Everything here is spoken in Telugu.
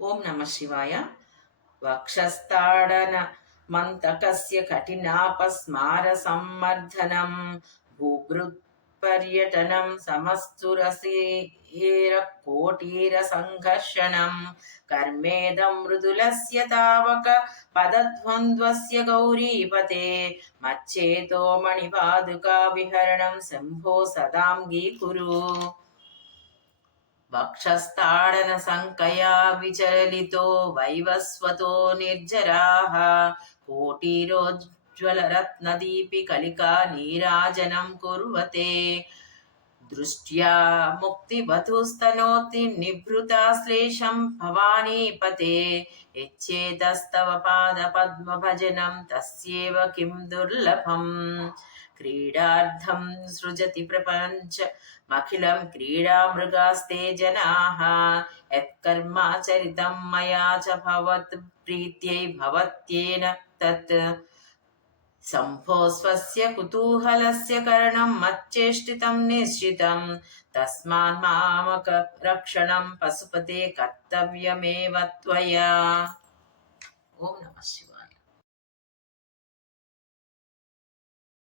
ఓం నమ శివాయ. వక్షస్థాడన మంతకస్య కఠినాపస్మార సమ్మర్ధనం భూభృత్పర్యటనం సమస్తురసేర కోటీర సంఘర్షణం కర్మేదం మృదులస్య తావక పదద్వంద్వస్య గౌరీపతే మచ్చేతో మణిపాదుకా విహరణం శంభో సదాంగీకురు. వక్షస్థాడన సంకయా విచలితో వైవస్వతో నిర్జరాః కోటిరోజ్జ్వలరత్నదీపి కలికా నీరాజనం కుర్వతే దృష్ట్యా ముక్తివధూస్తనోతి నిభృతాశ్లేషం భవానీపతే యచ్చేతస్తవ పాదపద్మభజనం తస్యేవ కిం దుర్లభం క్రీడార్థం సృజతి ప్రపంచమఖిలం క్రీడామృగాస్తే జనాః యత్కర్మాచరితం మయా చ భవత్ ప్రీత్యై భవత్యేన తత్ సంభో స్వస్య కుతూహలస్య కరణం మచ్చేష్టితం నిశ్చితం తస్మాన్మామక రక్షణం పశుపతే కర్తవ్యమేవ త్వయా. ఓం నమః శివాయ.